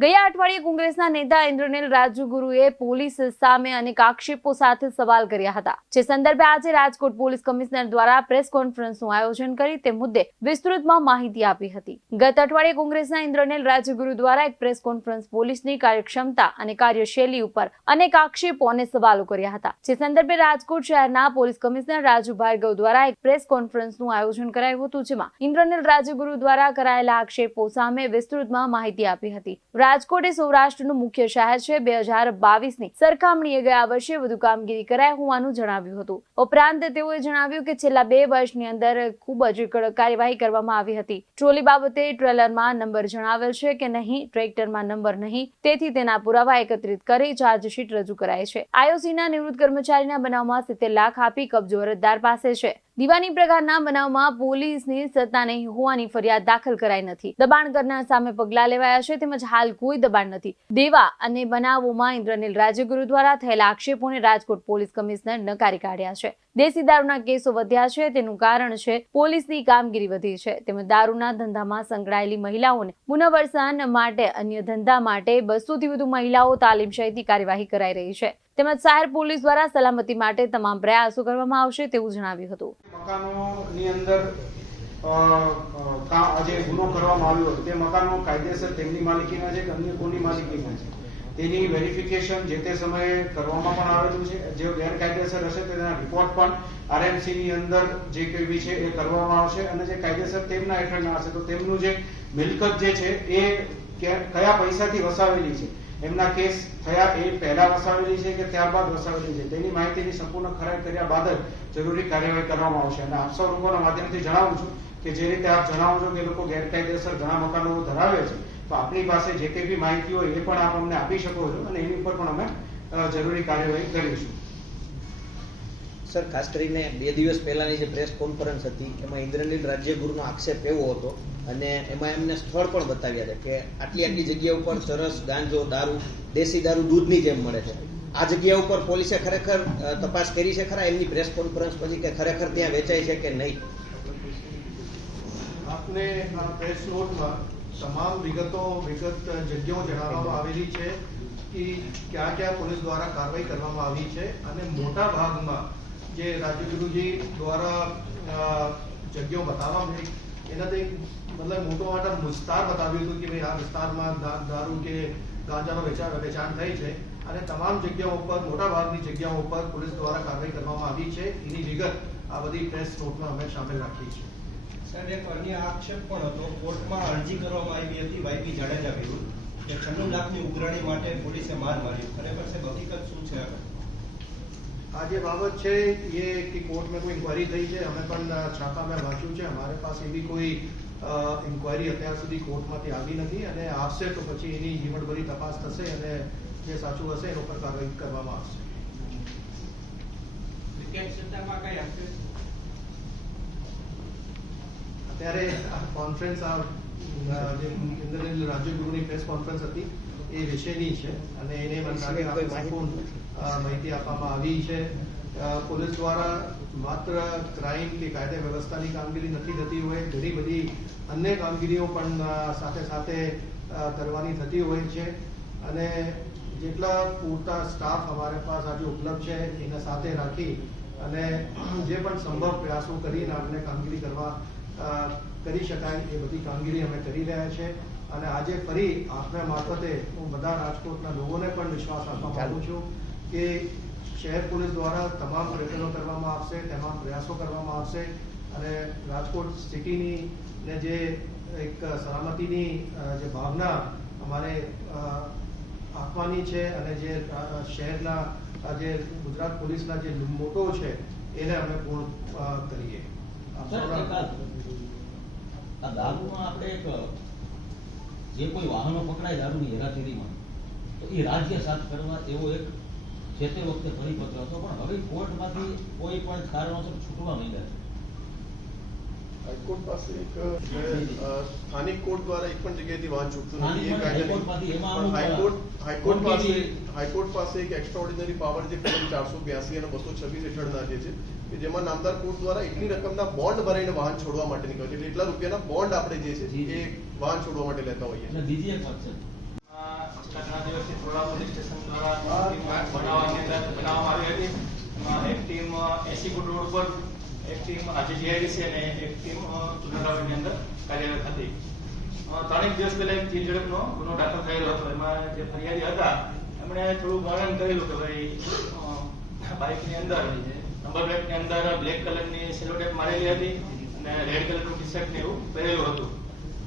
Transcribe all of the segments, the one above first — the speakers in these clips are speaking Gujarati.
ગયા અઠવાડિયે કોંગ્રેસના નેતા ઇન્દ્રનીલ રાજગુરુએ પોલીસ સામે અનેક આક્ષેપો સાથે સવાલ કર્યા હતા. જે સંદર્ભે આજે રાજકોટ પોલીસ કમિશનર દ્વારા પ્રેસ કોન્ફરન્સનું આયોજન કરી તે મુદ્દે વિસ્તૃતમાં માહિતી આપી હતી. ગત અઠવાડિયે કોંગ્રેસના ઇન્દ્રનીલ રાજગુરુ દ્વારા એક પ્રેસ કોન્ફરન્સ પોલીસની કાર્યક્ષમતા અને કાર્યશૈલી ઉપર અનેક આક્ષેપો અને સવાલો કર્યા હતા. જે સંદર્ભે રાજકોટ શહેરના પોલીસ કમિશનર રાજુ ભાર્ગવ દ્વારા એક પ્રેસ કોન્ફરન્સનું આયોજન કરાયું હતું, જેમાં ઇન્દ્રનીલ રાજગુરુ દ્વારા કરાયેલા આક્ષેપો સામે વિસ્તૃતમાં માહિતી આપી હતી. રાજકોટ એ સૌરાષ્ટ્રનું મુખ્ય શહેર છે. બે હજાર બાવીસની સરખામણીએ ગયા વર્ષે વધુ કામગીરી કરાય હોવાનું જણાવ્યું હતું. ઉપરાંત તેઓએ જણાવ્યું કે છેલ્લા બે વર્ષની અંદર ખૂબ જ કાર્યવાહી કરવામાં આવી હતી. ટ્રોલી બાબતે ટ્રેલરમાં નંબર જણાવેલ છે કે નહીં, ટ્રેક્ટરમાં નંબર નહીં, તેથી તેના પુરાવા એકત્રિત કરી ચાર્જશીટ રજૂ કરાય છે. આઈઓસીના નિવૃત્ત કર્મચારીના બનાવમાં સિત્તેર લાખ આપી કબજો અરજદાર પાસે છે. દીવાની પ્રકારના બનાવમાં પોલીસની સત્તા નહીં હોવાની ફરિયાદ દાખલ કરાઈ નથી. દબાણ કરનાર સામે પગલાં લેવાયા છે, તેમજ હાલ કોઈ દબાણ નથી. દેવા અને બનાવોમાં ઇન્દ્રનીલ રાજ્યગુરુ દ્વારા થયેલા આક્ષેપોને રાજકોટ પોલીસ કમિશનર નકારી કાઢ્યા છે. દેશી દારૂના કેસો વધ્યા છે, તેનું કારણ છે પોલીસની કામગીરી વધી છે. તેમજ દારૂના ધંધામાં સંકળાયેલી મહિલાઓને પુનઃવર્સન માટે, અન્ય ધંધા માટે બસોથી વધુ મહિલાઓ તાલીમ સહિતની કાર્યવાહી કરાઈ રહી છે. તેમજ શહેર પોલીસ દ્વારા સલામતી માટે તમામ પ્રયાસો કરવામાં આવશે તેવું જણાવ્યું હતું. મકાનોની અંદર જે ગુનો કરવામાં આવ્યો તે મકાનો કાયદેસર તેમની માલિકીના છે કે અન્ય કોની માલિકીના છે? તેની વેરિફિકેશન જે તે સમયે કરવામાં પણ આવેલું છે. જે ગેરકાયદેસર હશે તેના રિપોર્ટ પણ આરએમસીની અંદર જે કેવી છે એ કરવામાં આવશે અને જે કાયદેસર તેમના હેઠળના હશે, તો તેમનું જે મિલકત જે છે એ કયા પૈસાથી વસાવેલી છે? એમના કેસ થયા એ પહેલા વસાવેલી છે કે ત્યારબાદ વસાવેલી છે? તેની માહિતીની સંપૂર્ણ ખરાઈ કર્યા બાદ જ જરૂરી કાર્યવાહી કરવામાં આવશે. અને આપ સૌ લોકોના માધ્યમથી જણાવું છું કે જે રીતે આપ જણાવો છો કે લોકો ગેરકાયદેસર ઘણા મકાનો ધરાવે છે, તો આપણી પાસે જે કંઈ બી માહિતી હોય એ પણ આપ અમને આપી શકો છો અને એની ઉપર પણ અમે જરૂરી કાર્યવાહી કરીશું. સર, ખાસ કરીને બે દિવસ પહેલાની જે પ્રેસ કોન્ફરન્સ હતી, એમાં ઇન્દ્રનીલ રાજ્યગુરુનો આક્ષેપ એવો હતો અને એમાં એમને સ્થળ પણ બતાવ્યા છે કે આટલી આટલી જગ્યા ઉપર ચરસ ગાંજો, દારૂ, દેશી દારૂ, દૂધની જેમ મળે છે. આ જગ્યા ઉપર પોલીસે ખરેખર તપાસ કરી છે ખરા? એમની પ્રેસ કોન્ફરન્સ પછી કે ખરેખર ત્યાં વેચાય છે કે નહીં? આપને આ પ્રેસ નોટમાં તમામ વિગતો, વિગત જગ્યાઓ જણાવવામાં આવેલી છે કે ક્યાં ક્યાં પોલીસ દ્વારા કાર્યવાહી કરવામાં આવી છે અને મોટા ભાગમાં જે રાજ્યગુરુજી દ્વારા જગ્યાઓ બતાવવામાં આવી એક મતલબ મોટો મોટા વિસ્તાર બતાવ્યું હતું કે ભાઈ આ વિસ્તારમાં દારૂ કે ગાંજાનો વેચાણ વેચાણ થઈ છે અને તમામ જગ્યાઓ ઉપર મોટા ભાગની જગ્યાઓ ઉપર પોલીસ દ્વારા કાર્યવાહી કરવામાં આવી છે. એની વિગત આ બધી પ્રેસ નોટમાં અમે સામેલ રાખી છે સાહેબ, એક અન્ય આક્ષેપ પણ હતો. કોર્ટમાં અરજી કરવામાં આવી હતી વાયપી જાડેજા વિરુદ્ધ. કે છન્નું લાખની ઉઘરાણી માટે પોલીસે માર માર્યો. ખરેખર સાહેબ, હકીકત શું છે આ જે બાબત છે એ કે કોર્ટમાં કોઈ ઇન્ક્વાયરી થઈ છે અમે પણ છાપામાં વાંચ્યું છે અમારે પાસે એવી કોઈ ઇન્ક્વાયરી અત્યાર સુધી કોર્ટમાંથી આવી નથી અને આવશે તો પછી એની જીવનભરી તપાસ થશે અને જે સાચું હશે એનો પર કાર્યવાહી કરવામાં આવશે. અત્યારે કોન્ફરન્સ આ જે ઇન્દ્રનીલ રાજ્યગુરુની પ્રેસ કોન્ફરન્સ હતી એ વિશેની છે અને એને મંત્રાલય માહિતી આપવામાં આવી છે. પોલીસ દ્વારા માત્ર ક્રાઇમ કે કાયદા વ્યવસ્થાની કામગીરી નથી થતી હોય ઘણી બધી અન્ય કામગીરીઓ પણ સાથે સાથે કરવાની થતી હોય છે. અને જેટલા પૂરતા સ્ટાફ અમારે પાસે આજે ઉપલબ્ધ છે એને સાથે રાખી અને જે પણ સંભવ પ્રયાસો કરીને આપણે કામગીરી કરવા કરી શકાય એ બધી કામગીરી અમે કરી રહ્યા છે. અને આજે ફરી આપના મારફતે હું બધા રાજકોટના લોકોને પણ વિશ્વાસ આપવા માંગુ છું કે શહેર પોલીસ દ્વારા તમામ પ્રયત્નો કરવામાં આવશે તમામ પ્રયાસો કરવામાં આવશે અને રાજકોટ સિટીની ને જે એક સલામતીની જે ભાવના અમારે આપવાની છે અને જે શહેરના જે ગુજરાત પોલીસના જે મોટો છે એને અમે પૂર્ણ કરીએ. દારૂમાં આપણે એક જે કોઈ વાહનો પકડાય દારૂની હેરાફેરીમાં તો એ રાજ્ય સાથ કરવા એવો એક જે તે વખતે પરિપત્ર હતો. પણ હવે કોર્ટમાંથી કોઈ પણ કારણોસર છૂટવા માંડ્યા છે. હાઈકોર્ટ પાસે એક સ્થાનિક કોર્ટ દ્વારા એક પણ જગ્યાએથી વાહન છૂટતું નથી એ હાઈકોર્ટ હાઈકોર્ટ પાસે હાઈકોર્ટ પાસે એક એક્સ્ટ્રાઓર્ડિનરી પાવર જે કલમ ચારસો બ્યાસી અને બસો છવ્વીસ હેઠળના જે છે કે જેમાં નામદાર કોર્ટ દ્વારા એટલી રકમના બોન્ડ ભરાઈને વાહન છોડવા માટે નીકળે છે. એટલે એટલા રૂપિયાના બોન્ડ આપણે જે છે. એ વાહન છોડવા માટે લેતા હોઈએ. બીજી એક વાત છે. ઘણા દિવસથી થોડા પોલીસ સ્ટેશન દ્વારા બનાવવાની બનાવવામાં આવી હતી. એક ટીમ એસી ફૂટ રોડ એક ટીમ આજે જીઆઈડી છે ત્રણેક દિવસ પહેલા એક ચીજ ઝડપનો ગુનો થયેલો હતો. એમાં જે ફરિયાદી હતા એમણે થોડું વર્ણન કરેલું કે ભાઈ બાઇકની અંદર નંબર પ્લેટની અંદર બ્લેક કલરની સેલો ટેપ મારેલી હતી અને રેડ કલરનું ટી શર્ટ ને એવું પહેરેલું હતું.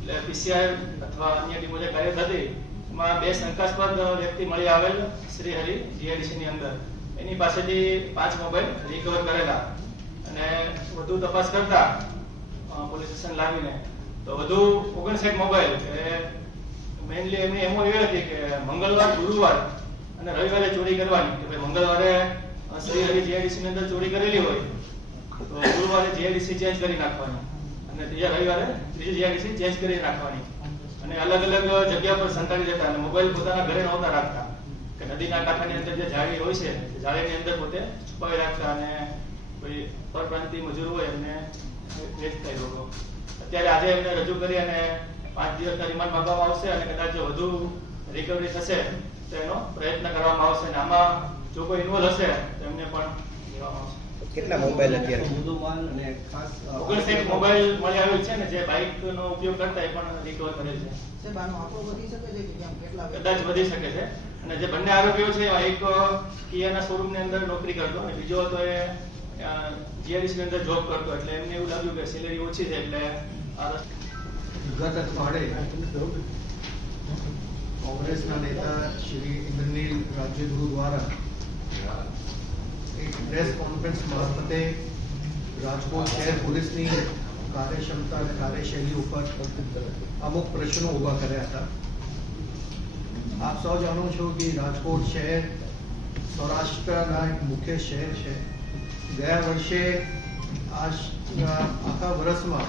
એટલે પીસીઆર અથવા અન્ય ટીમો જે કાર્ય હતી, એમાં બે શંકાસ્પદ વ્યક્તિ મળી આવેલ, શ્રી હરિ જીઆઈડીસી ની અંદર. એની પાસેથી પાંચ મોબાઈલ રિકવર કરેલા અને વધુ તપાસ કરતા પોલીસ સ્ટેશન લાવીને. તો વધુ ઓગણસાઠ મોબાઈલ એ મેઇનલી એમની એમો એવી હતી કે મંગળવાર, ગુરુવાર અને રવિવારે ચોરી કરવાની. કે ભાઈ મંગળવારે શ્રી હરિ જીઆઈડીસી ની અંદર ચોરી કરેલી હોય, તો ગુરુવારે જીઆઈડીસી ચેન્જ કરી નાખવાની. અને ત્રીજા રવિવારે ત્રીજી જીઆઈડીસી ચેન્જ કરી રાખવાની. અને અલગ અલગ જગ્યા પર સંતાડી દેતા અને મોબાઈલ પોતાના ઘરે નહોતા રાખતા. કે નદીના કાંઠાની અંદર જે જાળી હોય છે જાળીની અંદર પોતે છુપાવી રાખતા અને કોઈ પરપ્રાંતિ મજૂર હોય એમને વેચતા એ લોકો અત્યારે આજે એમને રજૂ કરી અને પાંચ દિવસના રિમાન્ડ માંગવામાં આવશે અને કદાચ જો વધુ રિકવરી થશે, તો એનો પ્રયત્ન કરવામાં આવશે. અને આમાં જો કોઈ ઇન્વોલ્વ હશે, તો એમને પણ લેવામાં આવશે. કેટલા મોબાઈલ અત્યારે? મુદ્દોમાલ અને ખાસ અ, ઓગણસાઠ મોબાઈલ મળી આવેલ છે ને જે બાઇક નો ઉપયોગ કરતા એ પણ રિકવર કરેલ છે. સાહેબ આનો આંકડો વધી શકે છે કે કેટલા કદાચ વધી શકે છે. અને જે બંને આરોપીઓ છે એક કિયાના શોરૂમની અંદર નોકરી કરતો અને બીજો હતો એ ની અંદર જોબ કરતો. એટલે એમને એવું લાગ્યું કે સેલેરી ઓછી છે એટલે ગત અઠવાડિયે કોંગ્રેસના નેતા શ્રી ઇન્દ્રનીલ રાજ્યગુરુ દ્વારા એક પ્રેસ કોન્ફરન્સ મારફતે રાજકોટ શહેર પોલીસની કાર્યક્ષમતા અને કાર્યશૈલી ઉપર અમુક પ્રશ્નો ઊભા કર્યા હતા આપ સૌ જાણો છો કે રાજકોટ શહેર સૌરાષ્ટ્રના એક મુખ્ય શહેર છે ગયા વર્ષે આ શ- આખા વર્ષમાં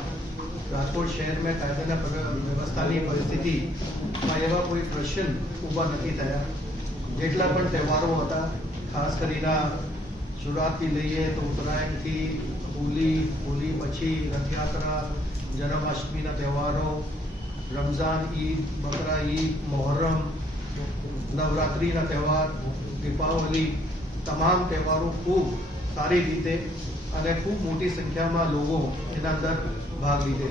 રાજકોટ શહેર में કાયદાના પ્ર- વ્યવસ્થાની પરિસ્થિતિમાં એવા કોઈ પ્રશ્ન ઊભા નથી થયા જેટલા પણ તહેવારો હતા ખાસ કરીને શિવરાત્રી લઈએ તો ઉત્તરાયણથી હોલી હોલી પછી રથયાત્રા જન્માષ્ટમીના તહેવારો રમઝાન ઈદ બકરા ઈદ મોહર્રમ નવરાત્રિના તહેવાર દીપાવલી તમામ તહેવારો ખૂબ સારી રીતે અને ખૂબ મોટી સંખ્યામાં લોકો એના અંદર ભાગ લીધે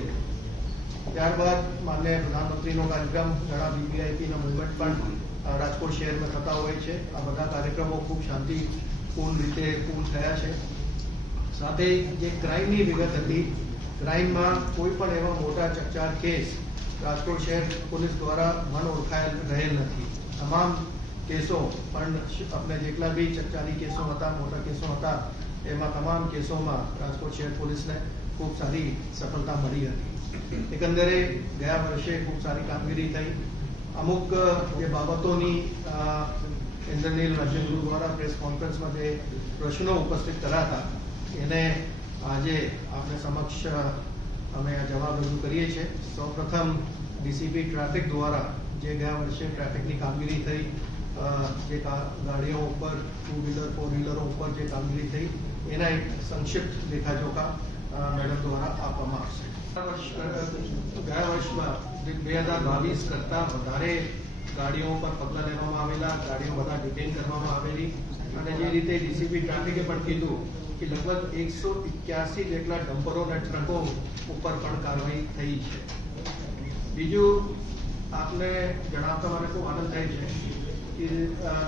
ત્યારબાદ માન્ય પ્રધાનમંત્રીનો કાર્યક્રમ ઘણા બીપીઆઈપીના મુવમેન્ટ પણ રાજકોટ શહેરમાં થતા હોય છે. આ બધા કાર્યક્રમો ખૂબ શાંતિપૂર્ણ રીતે પૂર્ણ થયા છે. સાથે જે ક્રાઇમની વિગત હતી, ક્રાઇમમાં કોઈ પણ એવા મોટા ચકચાર કેસ રાજકોટ શહેર પોલીસ દ્વારા મન ઓળખાયેલ રહેલ નથી. તમામ કેસો, પણ આપણે જેટલા બી ચકચારી કેસો હતા, મોટા કેસો હતા, એમાં તમામ કેસોમાં રાજકોટ શહેર પોલીસને ખૂબ સારી સફળતા મળી હતી. એકંદરે ગયા વર્ષે ખૂબ સારી કામગીરી થઈ. અમુક જે બાબતોની ઇન્દ્રનીલ રાજ્યગુરુ દ્વારા પ્રેસ કોન્ફરન્સમાં જે પ્રશ્નો ઉપસ્થિત કર્યા હતા, એને આજે આપણે સમક્ષ અમે આ જવાબ રજૂ કરીએ છીએ. સૌપ્રથમ ડીસીપી ટ્રાફિક દ્વારા જે ગયા વર્ષે ટ્રાફિકની કામગીરી થઈ જે ગાડીઓ ઉપર ટુ વ્હીલર ફોર વ્હીલરો ઉપર જે કામગીરી થઈ, એના એક સંક્ષિપ્ત લેખાજોખા મેડમ દ્વારા આપવામાં આવશે. ગયા વર્ષમાં બે હજાર બાવીસ કરતાં વધારે ગાડીઓ ઉપર પગલાં લેવામાં આવેલા, ગાડીઓ બધા ડિટેન કરવામાં આવેલી. અને જે રીતે ડીસીપી ટ્રાફિકે પણ કીધું કે લગભગ એકસો એક્યાસી જેટલા ડમ્પરો અને ટ્રકો ઉપર પણ કાર્યવાહી થઈ છે. બીજું આપને જણાવતા મને ખૂબ આનંદ થાય છે કે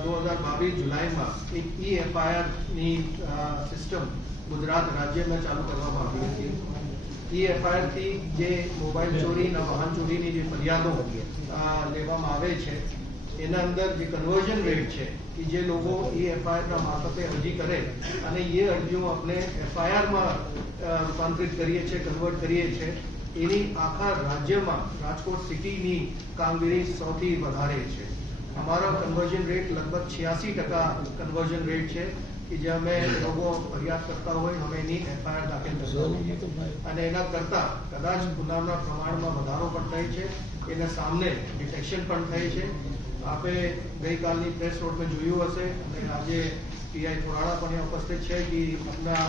દો હજાર બાવીસ જુલાઈમાં એક ઈ એફઆઈઆરની સિસ્ટમ ગુજરાત રાજ્યમાં ચાલુ કરવામાં આવી હતી. ઈ એફઆઈઆરથી જે મોબાઈલ ચોરી અને વાહન ચોરીની જે ફરિયાદો લેવામાં આવે છે, એના અંદર જે કન્વર્ઝન રેટ છે, કે જે લોકો એ એફઆઈઆર ના મારફતે અરજી કરે અને એ અરજીઓ આપણે એફઆઈઆરમાં રૂપાંતરિત કરીએ છીએ કન્વર્ટ કરીએ છીએ, એની આખા રાજ્યમાં, રાજકોટ સિટીની કામગીરી સૌથી વધારે છે. અમારો કન્વર્ઝન રેટ લગભગ છ્યાસી ટકા કન્વર્ઝન રેટ છે. કે જે અમે લોકો ફરિયાદ કરતા હોય અમે એની એફઆઈઆર દાખલ કરતા હોઈએ. અને એના કરતા કદાચ ગુનાના પ્રમાણમાં વધારો પણ થાય છે એના સામે ડિટેક્શન પણ થાય છે. આપે ગઈકાલની પ્રેસ નોટમાં જોયું હશે અને આજે પીઆઈ પુરાણા પણ અહીંયા ઉપસ્થિત છે કે આપણા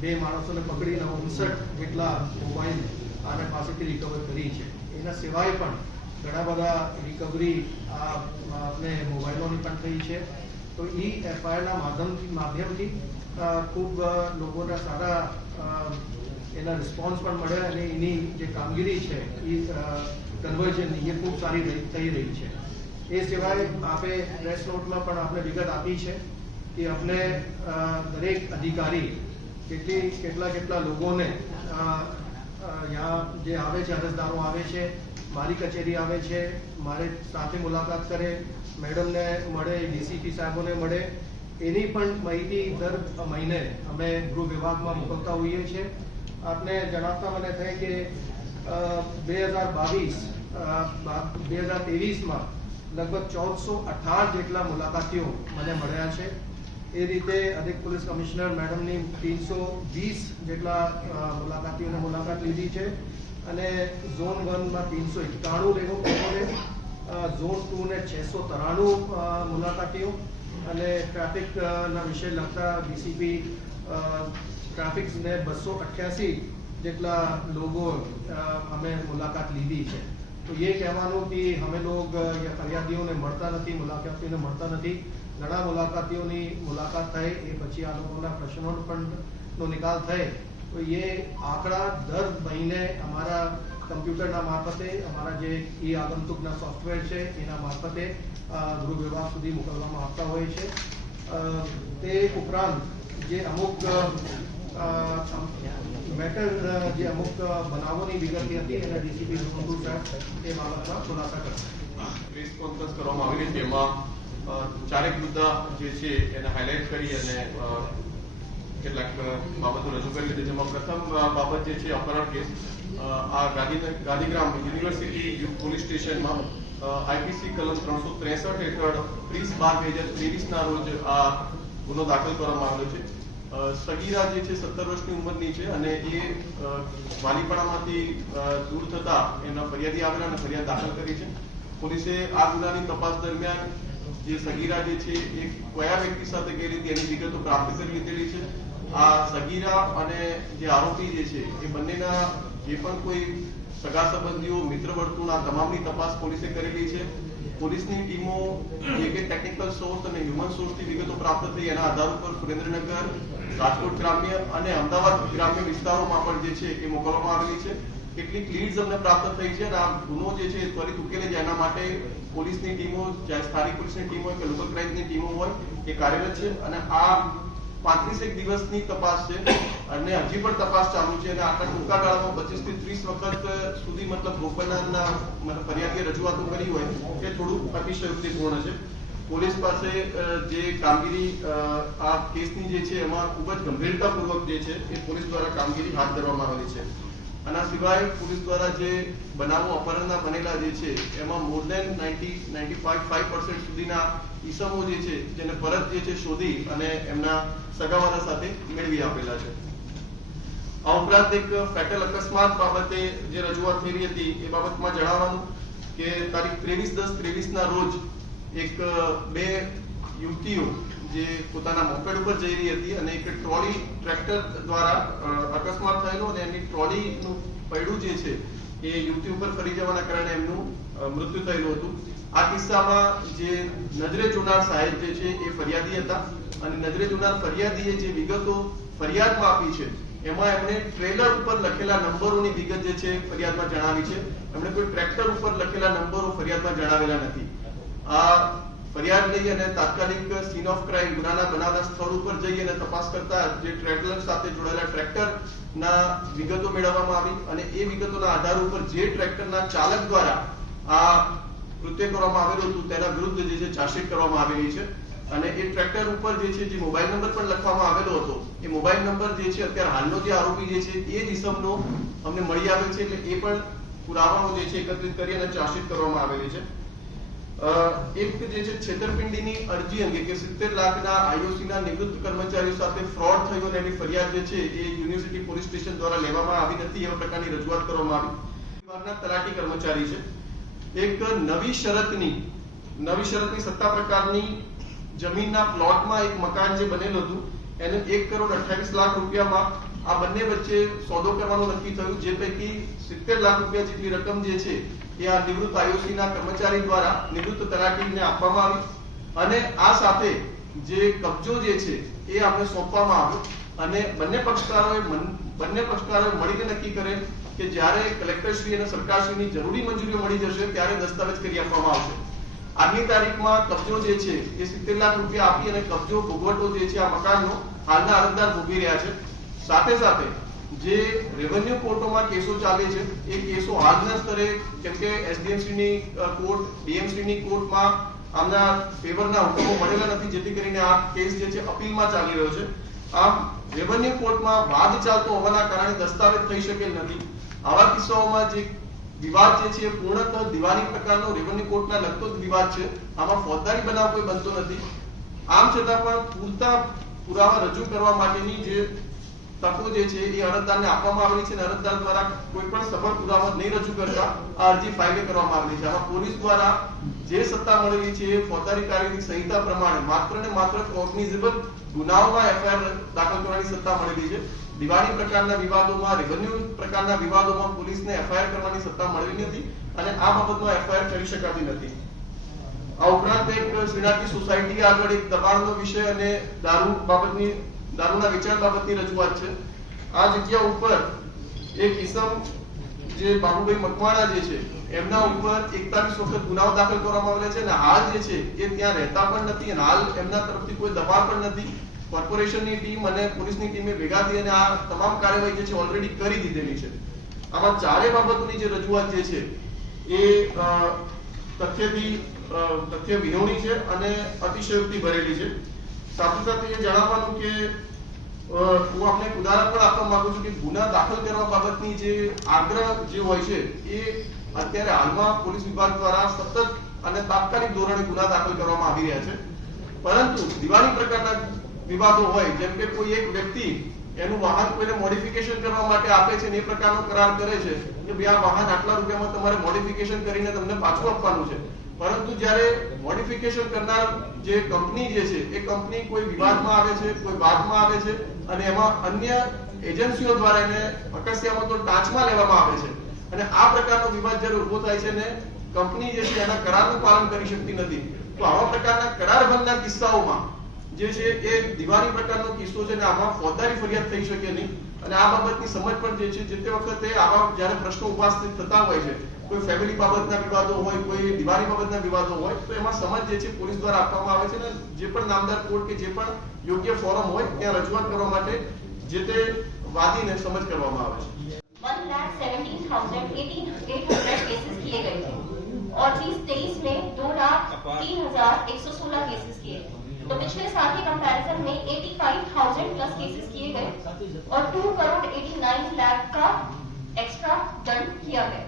બે માણસોને પકડીને ઉનસઠ જેટલા મોબાઈલ આને પાસેથી રિકવર કરી છે. એના સિવાય પણ ઘણા બધા રિકવરી આ આપણે મોબાઈલોની પણ થઈ છે. તો એ એફઆઈઆરના માધ્યમથી માધ્યમથી ખૂબ લોકોના સારા એના રિસ્પોન્સ પણ મળે અને એની જે કામગીરી છે એ કન્વર્ઝન એ ખૂબ સારી થઈ રહી છે. એ સિવાય આપે પ્રેસ નોટમાં પણ આપણે વિગત આપી છે કે આપણે દરેક અધિકારી કેટલી કેટલા કેટલા લોકોને અ, જે આવે છે અરજદારો આવે છે મારી કચેરી આવે છે, મારે સાથે મુલાકાત કરે, મેડમને મળે, ડીસીપી સાહેબોને મળે, એની પણ માહિતી દર મહિને અમે ગૃહ વિભાગમાં મોકલતા હોઈએ છીએ. આપને જણાવતા મને થાય કે બે હજાર બાવીસ બે હજાર ત્રેવીસમાં લગભગ ચૌદસો અઠાર જેટલા મુલાકાતીઓ મને મળ્યા છે. એ રીતે અધિક પોલીસ કમિશનર મેડમની ત્રણસો વીસ જેટલા મુલાકાતીઓને મુલાકાત લીધી છે. અને ઝોન વનમાં તીનસો એકાણું અ, ઝોન ટુ ને છસો ત્રાણું મુલાકાતીઓ. અને ટ્રાફિકના વિષય લગતા ડીસીપી ટ્રાફિકને બસો અઠ્યાસી જેટલા લોકો અમે મુલાકાત લીધી છે. તો એ કહેવાનું કે અમે લોકો ફરિયાદીઓને મળતા નથી મુલાકાતીઓને મળતા નથી. ઘણા મુલાકાતીઓની મુલાકાત થાય એ પછી આ લોકોના પ્રશ્નો પણ નો નિકાલ થાય તો એ આંકડા દર મહિને અમારા કમ્પ્યુટરના મારફતે, અમારા જે ઈ આગંતુકના સોફ્ટવેર છે, એના મારફતે ગૃહ વિભાગ સુધી મોકલવામાં આવતા હોય છે. તે ઉપરાંત જે અમુક મેટર જે અમુક બનાવોની વિગત હતી, એના ડીસીપી રૂપંતુ સાહેબ એ બાબતમાં ખુલાસા કરશે પ્રેસ કોન્ફરન્સ કરવામાં આવી હતી એમાં ચારેક મુદ્દા જે છે એને હાઇલાઇટ કરી અને કેટલાક બાબતો રજૂ કરી હતી જેમાં પ્રથમ બાબત જે છે, અપહરણ કેસ. આ ગાંધી ગાંધીગ્રામ યુનિવર્સિટી પોલીસ સ્ટેશનમાં આઈપીસી કલમ ત્રણસો ત્રેસઠ હેઠળ ત્રીસ બાર બે હજાર ત્રેવીસના રોજ આ ગુનો દાખલ કરવામાં આવ્યો છે. સગીરા જે છે, સત્તર વર્ષની ઉંમરની છે અને એ વાલીપણામાંથી દૂર થતા એના ફરિયાદી આવેલા અને ફરિયાદ દાખલ કરી છે. પોલીસે આ ગુનાની તપાસ દરમિયાન જે સગીરા જે છે, એ કયા વ્યક્તિ સાથે કઈ તેની વિગતો પ્રાપ્ત કરી લીધેલી છે. આ સગીરા અને જે આરોપી જે છે, એ બંનેના જે પણ કોઈ સગા સંબંધીઓ, મિત્ર વર્તુળ તમામની તપાસ પોલીસે કરેલી છે. પોલીસની ટીમો જે કે ટેકનિકલ સોર્સ અને હ્યુમન સોર્સથી વિગતો પ્રાપ્ત થઈ એના આધાર ઉપર સુરેન્દ્રનગર, રાજકોટ ગ્રામ્ય અને અમદાવાદ ગ્રામ્ય વિસ્તારોમાં પણ જે છે, એ મોકલવામાં આવેલી છે. કેટલીક લીડ્સ અમને પ્રાપ્ત થઈ છે અને આ ગુનો જે છે ત્વરિત ઉકેલે જાય એના માટે પોલીસની ટીમો, ચાહે સ્થાનિક પોલીસની ટીમ હોય કે લોકલ ક્રાઇમની ટીમો હોય, એ કાર્યરત છે અને આ પાંત્રીસેક દિવસની તપાસ છે અને હજી પણ તપાસ ચાલુ છે અને આટલા ટૂંકા ગાળામાં પચીસથી ત્રીસ વખત સુધી મતલબ ગોપનાથના મતલબ ફરિયાદીએ રજૂઆતો કરી હોય એ થોડું અતિશયોક્તિપૂર્ણ છે. પોલીસ પાસે જે કામગીરી આ કેસની જે છે એમાં ખૂબ જ ગંભીરતાપૂર્વક જે છે એ પોલીસ દ્વારા કામગીરી હાથ ધરવામાં આવેલી છે. આના સિવાય પોલીસ દ્વારા જે બનાવો અપહરણના બનેલા જે છે, એમાં more than ninety ninety five percent સુધીના ઈસમો જે છે, જેને પરત જે છે શોધી અને એમના સગાવાળા સાથે મેળવી આપેલા છે. આ ઉપરાંત એક ફેટલ અકસ્માત બાબતે જે રજૂઆત થયેલી હતી, એ બાબતમાં જણાવવાનું કે તારીખ ત્રેવીસ દસ ત્રેવીસ ના રોજ એક, બે યુવતીઓ જે પોતાના મોપેડ ઉપર જઈ રહી હતી અને એક ટ્રોલી ટ્રેક્ટર દ્વારા અકસ્માત થયેલો અને એની ટ્રોલીનું પૈડું જે છે એ યુવતી ઉપર ફરી જવાના કારણે એમનું મૃત્યુ થયેલું હતું. આ કિસ્સામાં જે નજરે જોનાર સાહેબ જે છે એ ફરિયાદી હતા અને નજરે જોનાર ફરિયાદીએ જે વિગતો ફરિયાદમાં આપી છે, એમાં એમણે ટ્રેલર ઉપર લખેલા નંબરોની વિગત જે છે ફરિયાદમાં જણાવી છે. એમણે કોઈ ટ્રેક્ટર ઉપર લખેલા નંબરો ફરિયાદમાં જણાવેલા નથી. આ ફરિયાદ લઈ અને તાત્કાલિક સીન ઓફ ક્રાઇમ ગુનાના બનાવના સ્થળ ઉપર જઈ અને તપાસ કરતા જે ટ્રેક્ટર સાથે જોડાયેલા ટ્રેક્ટર ના વિગતો મેળવવામાં આવી અને એ વિગતોના આધાર ઉપર જે ટ્રેક્ટરના ચાલક દ્વારા આ કૃત્ય કરવામાં આવેલું હતું, તેના વિરુદ્ધ જે છે ચાર્જશીટ કરવામાં આવેલી છે. અને એ ટ્રેક્ટર ઉપર જે છે, જે મોબાઈલ નંબર પણ લખવામાં આવેલો હતો, એ મોબાઈલ નંબર જે છે, અત્યારે હાલનો જે આરોપી જે છે, એ ઇસમનો અમને મળી આવેલ છે, એટલે એ પણ પુરાવાનો જે છે એકત્રિત કરી અને ચાર્જશીટ કરવામાં આવેલી છે. એક જે છે છેતરપિંડીની અરજી અંગે કે સિત્તેર લાખના આઈઓસીના નિવૃત્ત કર્મચારીઓ સાથે ફ્રોડ થયો અને એની ફરિયાદ જે છે એ યુનિવર્સિટી પોલીસ સ્ટેશન દ્વારા લેવામાં આવી નથી એવા પ્રકારની રજૂઆત કરવામાં આવી. વિભાગના તલાટી કર્મચારી છે. એક નવી શરતની નવી શરતની સત્તા પ્રકારની જમીનના પ્લોટમાં એક મકાન જે બનેલું હતું, એને એક કરોડ અઠ્યાવીસ લાખ રૂપિયામાં આ બંને વચ્ચે સોદો કરવાનું નક્કી થયું, જે પૈકી સિત્તેર લાખ રૂપિયા જેટલી રકમ જે છે, એ આ નિવૃત્ત આઈઓસી ના કર્મચારી દ્વારા નિવૃત્ત તલાટીને આપવામાં આવી. અને આ સાથે જે કબજો જે છે, એ આપણે સોંપવામાં આવ્યો. અને બંને પક્ષકારોએ બંને પક્ષકારોએ મળીને નક્કી કરે કે જ્યારે કલેક્ટરશ્રી અને સરકારશ્રીની જરૂરી મંજૂરીઓ મળી જશે, ત્યારે દસ્તાવેજ કરી આપવામાં આવશે. આજની તારીખમાં કબજો જે છે, એ સિત્તેર લાખ રૂપિયા આપી અને કબજો ભોગવટો જે છે, આ મકાનનો હાલના અરજદાર ભોગવી રહ્યા છે. સાથે સાથે જે રેવન્યુ કોર્ટોમાં કેસો ચાલે છે, એ કેસો આજના સ્તરે કેમ કે એસડીએમસીની કોર્ટ ડીએમસીની કોર્ટમાં આમના ફેવરના હુકમો મળેલા નથી, જેથી કરીને આ કેસ જે છે, અપીલમાં ચાલી રહ્યો છે. આમ રેવન્યુ કોર્ટમાં વાદ ચાલતો હોવાના કારણે દસ્તાવેજ થઈ શકેલ નથી. આવા કિસ્સાઓમાં જે વિવાદ જે છે પૂર્ણતઃ દિવાળી પ્રકારનો રેવન્યુ કોર્ટના લગતો જ વિવાદ છે. આમાં ફોજદારી બનાવ કોઈ બનતો નથી. આમ છતાં પણ પૂરતા પુરાવા રજૂ કરવા માટેની જે તકો જે છે એ અરજદારને આપવામાં આવેલી છે અને અરજદાર દ્વારા કોઈ પણ સફળ પુરાવા નહીં રજૂ કરતા આ અરજી ફાઇલ કરવામાં આવેલી છે. આમાં પોલીસ દ્વારા જે સત્તા મળેલી છે ફોજદારી કાર્યની સંહિતા પ્રમાણે માત્ર ને માત્ર કોગ્નિઝેબલ ગુનાઓમાં એફઆઈઆર દાખલ કરવાની સત્તા મળેલી છે. દિવાળી પ્રકારના વિવાદોમાં, રેવન્યુ પ્રકારના વિવાદોમાં પોલીસને એફઆઈઆર કરવાની સત્તા મળેલી નથી અને આ બાબતમાં એફઆઈઆર કરી શકાતી નથી. આ ઉપરાંત એક શ્રીનાથજી સોસાયટી આગળ એક દબાણનો વિષય અને દારૂ બાબતની દારૂના વેચાણ બાબતની રજૂઆત છે. આ જગ્યા ઉપર એક કિસમ જે બાબુભાઈ મકવાણા જે છે, એમના ઉપર એકતાલીસ વખત ગુનાઓ દાખલ કરવામાં આવેલા છે અને હાલ જે છે, એ ત્યાં રહેતા પણ નથી અને હાલ એમના તરફથી કોઈ દબાણ પણ નથી. કોર્પોરેશનની ટીમ અને પોલીસની ટીમે ભેગા થઈ અને આ તમામ કાર્યવાહી જે છે ઓલરેડી કરી દીધેલી છે. આમાં ચારે બાબતોની જે રજૂઆત જે છે, એ તથ્યથી તથ્ય વિહોણી છે અને અતિશયોક્તિ ભરેલી છે. સાથે સાથે એ જણાવવાનું કે હું આપને એક ઉદાહરણ પણ આપવા માંગુ છું કે ગુના દાખલ કરવા બાબતની જે આગ્રહ જે હોય છે, એ અત્યારે હાલમાં પોલીસ વિભાગ દ્વારા સતત અને તાત્કાલિક ધોરણે ગુના દાખલ કરવામાં આવી રહ્યા છે. પરંતુ દિવાળી પ્રકારના વિવાદો હોય, જેમ કે કોઈ એક વ્યક્તિ એનું વાહન કોઈને મોડિફિકેશન કરવા માટે આપે છે અને એ પ્રકારનો કરાર કરે છે, કે ભાઈ આ વાહન આટલા રૂપિયામાં તમારે મોડિફિકેશન કરીને તમને પાછું આપવાનું છે. પરંતુ જ્યારે મોડિફિકેશન કરનાર જે કંપની જે છે, એ કંપની કોઈ વિવાદમાં આવે છે, કોઈ વાદમાં આવે છે અને એમાં અન્ય એજન્સીઓ દ્વારા એને અકસ્માતો ટાંચમાં લેવામાં આવે છે. અને આ પ્રકારનો વિવાદ જ્યારે ઊભો થાય છે ને, કંપની જે છે એના કરારનું પાલન કરી શકતી નથી. તો આવા પ્રકારના કરાર ભંગના કિસ્સાઓમાં જે છે એ દિવાળી પ્રકારનો કિસ્સો છે ને, આમાં ફોજદારી ફરિયાદ થઈ શકે નહીં. અને આ બાબતની સમજ પણ જે છે જે તે વખતે આવા જ્યારે પ્રશ્નો ઉપસ્થિત થતા હોય છે કોઈ ફેમિલી બાબતના વિવાદો હોય કોઈ દિવાળી બાબતના વિવાદો હોય તો એમાં સમજ જે છે પોલીસ દ્વારા આપવામાં આવે છે અને જે પણ નામદાર કોર્ટ કે જે પણ યોગ્ય ફોરમ હોય ત્યાં રજૂઆત કરવા માટે જે તે વાદીને સમજ કરવામાં આવે છે one lakh seventeen thousand eighteen eight hundred cases किए गए थे और बीस तेईस में दो लाख तीन हजार एक सौ सोलह केसेस किए तो पिछले साल के कंपैरिजन में eighty five thousand plus cases किए गए और two crore eighty nine lakh का एक्स्ट्रा दंड किया गया।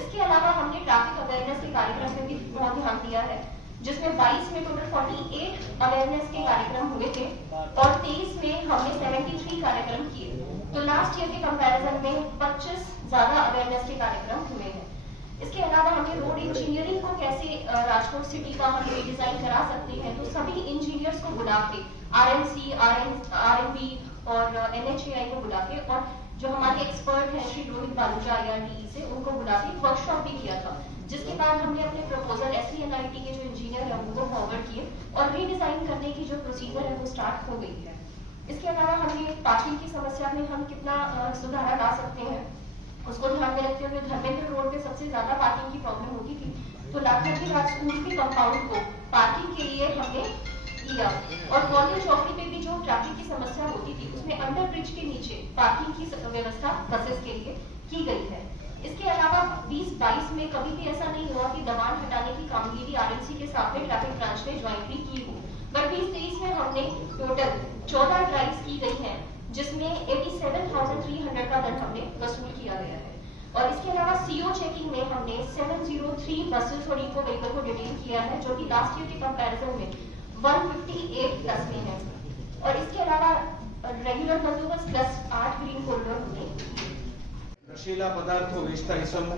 इसके अलावा हमने ट्रैफ़िक अवेयरनेस के कार्यक्रम में भी बहुत ध्यान दिया है, जिसमें 22 में टोटल 48 अवेयरनेस के कार्यक्रम हुए थे और 23 में हमने 73 कार्यक्रम किए। तो लास्ट ईयर के कंपैरिजन में 25 ज़्यादा अवेयरनेस के कार्यक्रम हुए। हैं इसके अलावा हमें रोड इंजीनियरिंग को कैसे राजकोट सिटी का हम डिज़ाइन करा सकते हैं तो सभी इंजीनियर्स को बुला के आरएमसी आरएनबी और एनएचएआई को बुला के और जो हमारे एक्सपर्ट हैं, श्री रोहित बालूजा आईआरटीई से, उनको बुला के वर्कशॉप भी किया था। जिसके बाद हमने अपने प्रपोजल एस सी के जो इंजीनियर है, उनको फॉरवर्ड किए और रीडिजाइन करने की जो प्रोसीजर है, वो स्टार्ट हो गई है। इसके अलावा हमने पार्किंग की समस्या में हम कितना सुधारा ला सकते हैं? उसको ध्यान में रखते हुए धर्मेंद्र रोड पे सबसे ज़्यादा पार्किंग की प्रॉब्लम होती थी। तो लाखोटी राज स्कूल के कंपाउंड को पार्किंग के लिए हमने लिया। और ग्वालियर चौकी पे भी जो ट्रैफ़िक की समस्या होती थी, उसमें अंडर ब्रिज के नीचे पार्किंग की व्यवस्था बसेस के लिए की गई है। इसके अलावा 20-22 में कभी भी ऐसा नहीं हुआ कि दबाण हटाने की कामगिरी आरएमसी के साथ में ट्रैफ़िक ब्रांच ने ज्वाइंटली की हो। पर 20-23 में हमने टोटल 14 ड्राइव्स की गई हैं। जिसमें 87,300 का दंड हमने वसूल किया गया है और इसके अलावा सीओ चेकिंग में हमने 703 बसेस और इको व्हीकल को डिटेन किया है जो कि लास्ट ईयर के कंपैरिजन में 158 प्लस में है और इसके अलावा रेगुलर बंदोबस्त प्लस आठ ग्रीन कोरिडोर हमने किए। નશીલા પદાર્થો વેચતા ઇસમો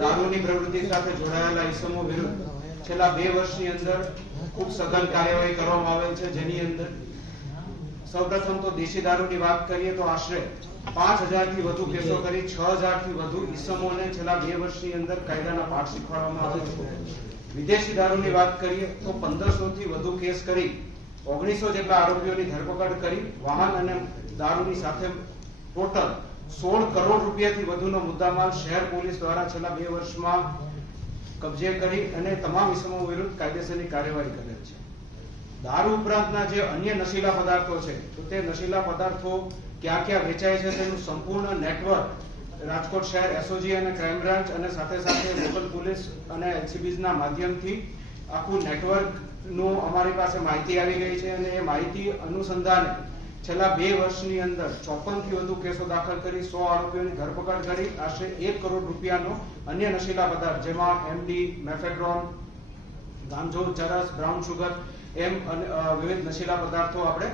દારૂની પ્રવૃત્તિ સાથે જોડાયેલા ઇસમો વિરુદ્ધ છેલ્લા બે વર્ષની અંદર ખૂબ સઘન કાર્યવાહી કરવામાં આવેલ છે જેની અંદર સૌપ્રથમ તો દેશી દારૂની વાત કરીએ તો આશરે પાંચ હજારથી વધુ કેસો કરી, છ હજારથી વધુ ઇસમોને છેલ્લા બે વર્ષની અંદર કાયદાના પાઠ શીખવાડવામાં આવે છે. વિદેશી દારૂની વાત કરીએ તો પંદરસો થી વધુ કેસ કરી, ઓગણીસો જેટલા આરોપીઓની ધરપકડ કરી, વાહન અને દારૂની સાથે ટોટલ સોળ કરોડ રૂપિયાથી વધુનો મુદ્દામાલ શહેર પોલીસ દ્વારા છેલ્લા બે વર્ષમાં કબજે કરી અને તમામ ઇસમો વિરુદ્ધ કાયદેસરની કાર્યવાહી કરેલ છે દારૂ ઉપરાંતના જે અન્ય નશીલા પદાર્થો છે, તો તે નશીલા પદાર્થો ક્યાં ક્યાં વેચાય છે તેનું સંપૂર્ણ નેટવર્ક રાજકોટ શહેર એસઓજી અને ક્રાઇમ બ્રાન્ચ અને સાથે સાથે લોકલ પોલીસ અને એલસીબીના માધ્યમથી આખું નેટવર્કનું અમારી પાસે માહિતી આવી ગઈ છે અને એ માહિતી અનુસંધાને છેલ્લા બે વર્ષની અંદર ચોપનથી વધુ કેસો દાખલ કરી, સો આરોપીઓની ધરપકડ કરી, આશરે એક કરોડ રૂપિયાનો અન્ય નશીલા પદાર્થ, જેમાં એમડી મેફેડ્રોન ગાંજો ચરસ, બ્રાઉન શુગર એમ વિવિધ નશીલા પદાર્થો આપણે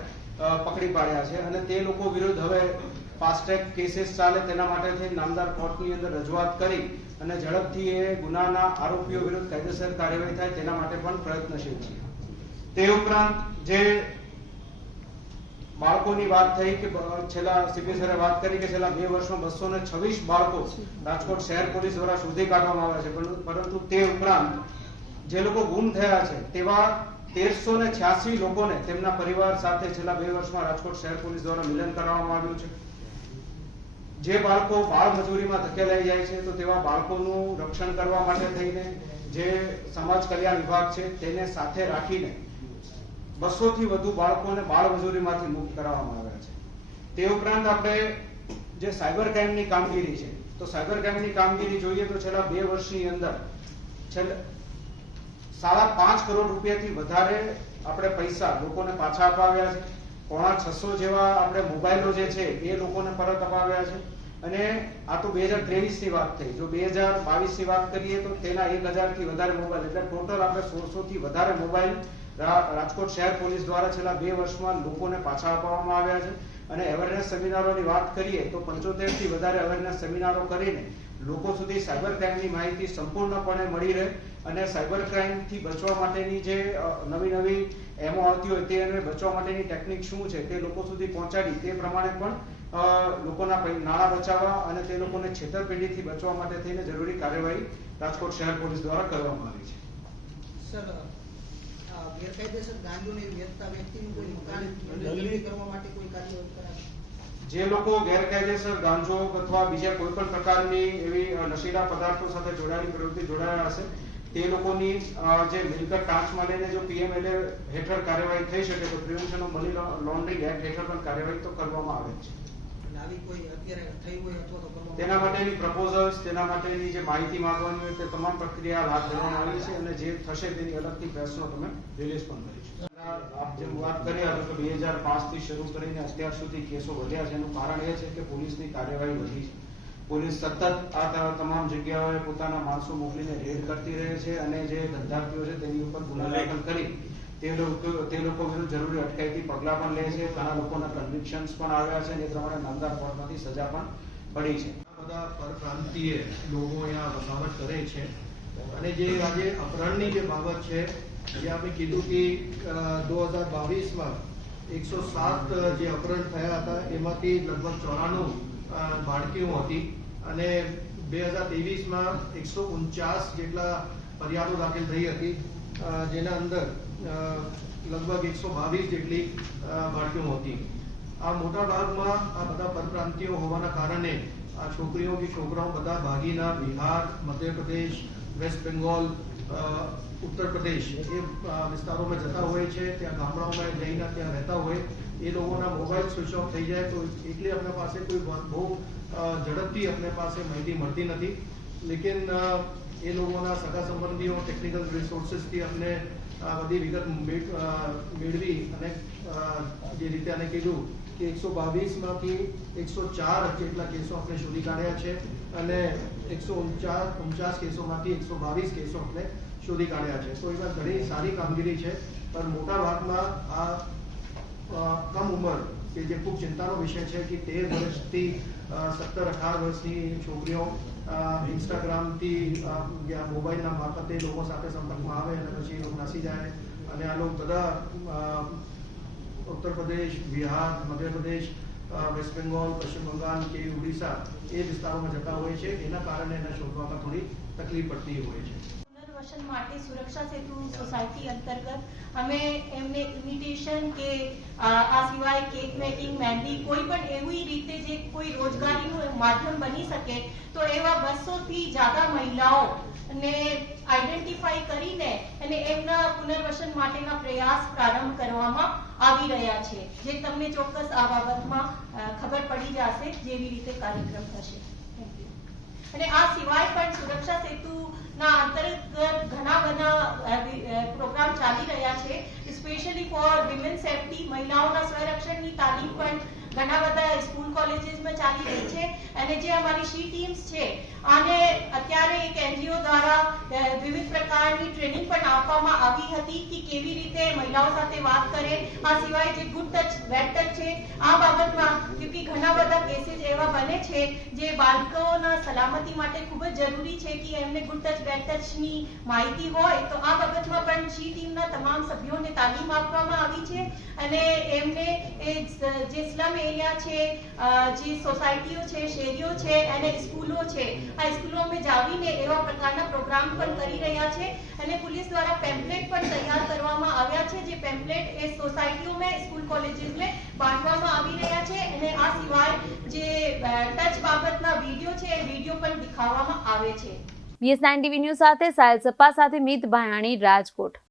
પકડી પાડ્યા છે. અને તે લોકો વિરુદ્ધ હવે ફાસ્ટ્રેક કેસીસ ચાલે તેના માટે થઈ નામદાર કોર્ટની અંદર રજૂઆત કરી અને ઝડપથી એ ગુનાના આરોપીઓ વિરુદ્ધ કાયદેસર કાર્યવાહી થાય તેના માટે પણ પ્રયત્નશીલ છીએ તે ઉપરાંત જે બાળકોની વાત થઈ કે છેલ્લા સીપી સરે વાત કરી કે છેલ્લા બે વર્ષમાં બસો ને છવ્વીસ બાળકો રાજકોટ શહેર પોલીસ દ્વારા શોધી કાઢવામાં આવ્યા છે. પરંતુ તે ઉપરાંત જે લોકો ગુમ થયા છે, તેવા તેરસો ને છ્યાસી લોકોને તેમના પરિવાર સાથે છેલ્લા બે વર્ષમાં રાજકોટ શહેર પોલીસ દ્વારા મિલન કરાવવામાં આવ્યું છે. જે બાળકો બાળ મજૂરીમાં ધકેલાઈ જાય છે, તો તેવા બાળકોનું રક્ષણ કરવા માટે થઈને જે સમાજ કલ્યાણ વિભાગ છે, તેને સાથે રાખીને બસો થી વધુ બાળકોને બાળ મજૂરીમાંથી મુક્ત કરાવવામાં આવ્યા છે. તે ઉપરાંત આપણે જે સાયબર ક્રાઇમની કામગીરી છે, તો સાયબર ક્રાઇમની કામગીરી જોઈએ તો છેલ્લા બે વર્ષની અંદર છેલ્લા સાડા પાંચ કરોડ રૂપિયાથી વધારે આપણે પૈસા લોકોને પાછા અપાવ્યા છે. પોણા છસો જેવા આપણે મોબાઈલો જે છે, એ લોકોને પરત અપાવ્યા છે. અને આ તો બે હજાર ત્રેવીસની વાત થઈ. જો બે હજાર બાવીસની વાત કરીએ તો તેના એક હજારથી વધારે મોબાઈલ. એટલે ટોટલ આપણે સોળસો થી વધારે મોબાઈલ રાજકોટ શહેર પોલીસ દ્વારા છેલ્લા બે વર્ષમાં લોકોને પાછા અપાવવામાં આવ્યા છે. અને અવેરનેસ સેમિનારોની વાત કરીએ તો પંચોતેરથી વધારે અવેરનેસ સેમિનારો કરીને લોકો સુધી સાયબર ક્રાઇમની માહિતી સંપૂર્ણપણે મળી રહે અને સાયબર ક્રાઇમથી બચવા માટેની જે નવી નવી એમો આવતી હોય તે અને બચવા માટેની ટેકનિક શું છે તે લોકો સુધી પહોંચાડી તે પ્રમાણે પણ લોકોના નાણાં બચાવવા અને તે લોકોને છેતરપિંડીથી બચવા માટે થઈને જરૂરી કાર્યવાહી રાજકોટ શહેર પોલીસ દ્વારા કરવામાં આવી છે. સર આ ગેરકાયદેસર ગાંજોની વેચતા વ્યક્તિનું કોઈ મકાન કરવા માટે કોઈ કાર્યવાહી કરાશે? જે લોકો ગેરકાયદેસર ગાંજો અથવા બીજા કોઈ પણ પ્રકારની એવી નશીલા પદાર્થો સાથે જોડાયેલી પ્રવૃત્તિ જોડાયા હશે તે લોકોની જે મિલકત ટાંચમાં લઈને જો પીએમએલએ હેઠળ કાર્યવાહી થઈ શકે તો prevention of money laundering act હેઠળ પણ કાર્યવાહી તો કરવામાં આવે છે. તેના માટેની પ્રપોઝલ્સ તેના માટેની જે માહિતી માંગવાની હોય તે તમામ પ્રક્રિયા હાથ ધરવામાં આવી છે અને જે થશે તેની અલગથી પ્રેસનો તમે રિલીઝ પણ કરીશું આપ જેમ વાત કરી હતો કે બે હજાર પાંચથી શરૂ કરીને અત્યાર સુધી કેસો વધ્યા છે. એનું કારણ એ છે કે પોલીસની કાર્યવાહી વધી છે. પોલીસ સતત આ તમામ જગ્યાઓએ પોતાના માણસો મોકલીને રેડ કરતી રહે છે અને જે ધંધાર્થીઓ છે તેની ઉપર ગુના દાખલ કરી તે લોકો તે લોકો વિરુદ્ધ જરૂરી અટકાયતી પગલાં પણ લે છે. ઘણા લોકોના કન્વિક્શન્સ પણ આવ્યા છે અને એ પ્રમાણે નામદાર કોર્ટમાંથી સજા પણ પડી છે. બધા પરપ્રાંતીય લોકો અહીંયા વસાવટ કરે છે. અને જે આજે અપહરણની જે બાબત છે આપણે કીધું કે દો હજાર બાવીસમાં એકસો સાત જે અપહરણ થયા હતા, એમાંથી લગભગ ચોરાણું બાળકીઓ હતી અને બે હજાર ત્રેવીસમાં એકસો ઉનચાસ જેટલા ફરિયાદો દાખલ થઈ હતી જેના અંદર લગભગ એકસો બાવીસ જેટલી બાળકીઓ હતી. આ મોટા ભાગમાં આ બધા પરપ્રાંતિયો હોવાના કારણે આ છોકરીઓ કે છોકરાઓ બધા ભાગીના બિહાર, મધ્યપ્રદેશ, વેસ્ટ બેંગોલ ઉત્તર પ્રદેશ એ વિસ્તારોમાં જતા હોય છે, ત્યાં ગામડાઓમાં જઈને ત્યાં રહેતા હોય, એ લોકોના મોબાઈલ સ્વિચ ઓફ થઈ જાય, તો એટલી આપણા પાસે કોઈ બહુ ઝડપથી આપણી પાસે માહિતી મળતી નથી. લેકિન એ લોકોના સગા સંબંધીઓ ટેકનિકલ રિસોર્સિસથી અમને બધી વિગત મેળવી અને જે રીતે આને કીધું કે એકસો બાવીસમાંથી એકસો ચાર જેટલા કેસો આપણે શોધી કાઢ્યા છે અને એકસો ઉનચાસ ઉનચાસ કેસોમાંથી એકસો બાવીસ કેસો આપણે શોધી કાઢ્યા છે. તો એમાં ઘણી સારી કામગીરી છે, પણ મોટા ભાગમાં આ કમ ઉંમર કે જે ખૂબ ચિંતાનો વિષય છે કે તેર વર્ષથી સત્તર અઢાર વર્ષની છોકરીઓ ઇન્સ્ટાગ્રામથી મોબાઈલના મારફતે લોકો સાથે સંપર્કમાં આવે અને પછી એ લોકો નાસી જાય. અને આ લોકો બધા ઉત્તર પ્રદેશ, બિહાર મધ્યપ્રદેશ વેસ્ટ બેંગોલ, પશ્ચિમ બંગાળ કે ઉડીસા એ વિસ્તારોમાં જતા હોય છે. એના કારણે એને શોધવામાં થોડી તકલીફ પડતી હોય છે. પુનર્વસન માટે સુરક્ષા સેતુ સોસાયટી અંતર્ગત અમે એમને ઇન્વિટેશન કે આ સિવાય કેક મેકિંગ મહેંદી કોઈ પણ એવી રીતે જે કોઈ રોજગારીનું માધ્યમ બની શકે, તો એવા બસો થી જ્યાદા મહિલાઓ ને આઈડેન્ટિફાઈ કરીને અને એમના પુનર્વસન માટેના પ્રયાસ પ્રારંભ કરવામાં આવી રહ્યા છે, જે તમને ચોક્કસ આ બાબતમાં ખબર પડી જશે, જેવી રીતે કાર્યક્રમ થશે. અને આ સિવાય પણ સુરક્ષા સેતુના અંતર્ગત ઘણા બધા પ્રોગ્રામ ચાલી રહ્યા છે સ્પેશિયલી ફોર વિમેન સેફટી મહિલાઓના સ્વરક્ષણની તાલીમ પણ ઘણા બધા સ્કૂલ કોલેજીસમાં ચાલી રહી છે. અને જે અમારી શી ટીમ્સ છે, અને અત્યારે એક એનજીઓ દ્વારા વિવિધ પ્રકારની ટ્રેનિંગ પણ આપવામાં આવી હતી કે કેવી રીતે મહિલાઓ સાથે વાત કરે. આ સિવાય જે ગુડ ટચ બેડ ટચ છે, આ બાબતમાં ક્યોંકિ ઘણા બધા કેસીસ એવા બને છે જે બાળકોના સલામતી માટે ખૂબ જ જરૂરી છે કે એમને ગુડ ટચ બેડ ટચની માહિતી હોય. તો આ બાબતમાં પણ જી ટીમના તમામ સભ્યોને તાલીમ આપવામાં આવી છે અને એમને જે સ્લમ એરિયા છે જે સોસાયટીઓ છે, શેરીઓ છે અને સ્કૂલો છે. આ સ્કૂલોમાં જાવીને એવા પ્રકારના પ્રોગ્રામ પણ કરી રહ્યા છે અને પોલીસ દ્વારા પેમ્પલેટ પણ તૈયાર કરવામાં આવ્યા છે, જે પેમ્પલેટ એ સોસાયટીઓમાં સ્કૂલ કોલેજીસમાં બાંટવામાં આવી રહ્યા છે. અને આ સિવાય જે ટચ બાબતના વીડિયો છે, એ વીડિયો પણ દેખાડવામાં આવે છે. બીએસ નાઇન ટીવી ન્યૂઝ સાથે, સાયલ સપ્પા સાથે, મિત ભાયાણી, રાજકોટ.